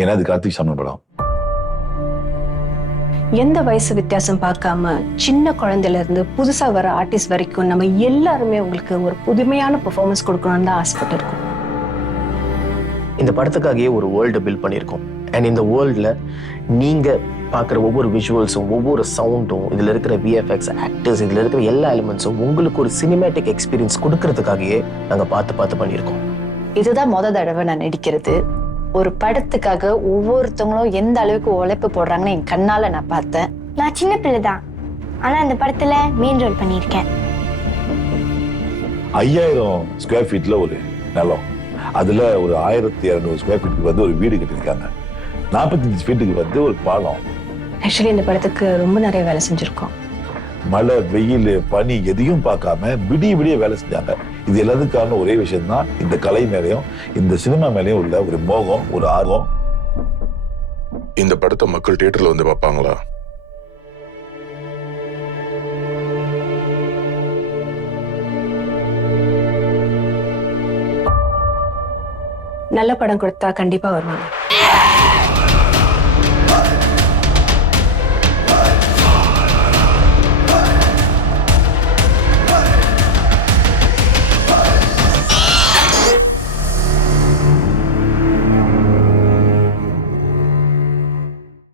ஏன்னா அது கார்த்திக் சாமன் படம். எந்த வயசு வித்தியாசம் பார்க்காம சின்ன குழந்தையில இருந்து புதுசா வர ஆர்டிஸ்ட் வரைக்கும் நம்ம எல்லாருமே உங்களுக்கு ஒரு புதுமையான பெர்ஃபார்மன்ஸ் கொடுக்கணும்னு தான் ஆசைப்பட்டு இருக்கோம். இந்த படத்துக்காகவே ஒரு வேர்ல்டு பில்ட் பண்ணியிருக்கோம். அண்ட் இந்த வேர்ல்டில் நீங்கள் பார்க்குற ஒவ்வொரு விஷுவல்ஸும் ஒவ்வொரு சவுண்டும் இதில் இருக்கிற விஎஃப்எக்ஸ் ஆக்டர்ஸ் இதில் இருக்கிற எல்லா எலிமெண்ட்ஸும் உங்களுக்கு ஒரு சினிமேட்டிக் எக்ஸ்பீரியன்ஸ் கொடுக்கறதுக்காகவே நாங்கள் பார்த்து பண்ணியிருக்கோம். இதுதான் தடவை நான் நடிக்கிறது. ஒரு படத்துக்காக ஒவ்வொருத்தவங்களும் எந்த அளவுக்கு உழைப்பு போடுறாங்கன்னு என் கண்ணால நான் பார்த்தேன். நான் சின்ன பிள்ளை தான், ஆனா அந்த படத்துல மெயின் ரோல் பண்ணியிருக்கேன். 5000 ஸ்கொயர் ஃபீட்ல ஒரு நிலம், அதுல ஒரு 1200 ஸ்கொயர் ஃபீட்டுக்கு வந்து ஒரு வீடு கட்டியிருக்காங்க. 45 ஃபீட்டுக்கு வந்து ஒரு பாலம். ஆக்சுவலி இந்த படத்துக்கு ரொம்ப நிறைய வேலை செஞ்சிருக்கோம். மழை, வெயில், பனி எதையும் பார்க்காம விடிய வேலை செஞ்சாங்க. இது எல்லாத்துக்கான ஒரே விஷயம் தான் இந்த கலை மேலையும் இந்த சினிமா மேலையும் உள்ள ஒரு மோகம், ஒரு ஆர்வம். இந்த படத்தை மக்கள் தியேட்டர்ல வந்து பார்ப்பாங்களா? நல்ல படம் கொடுத்தா கண்டிப்பா வருவாங்க.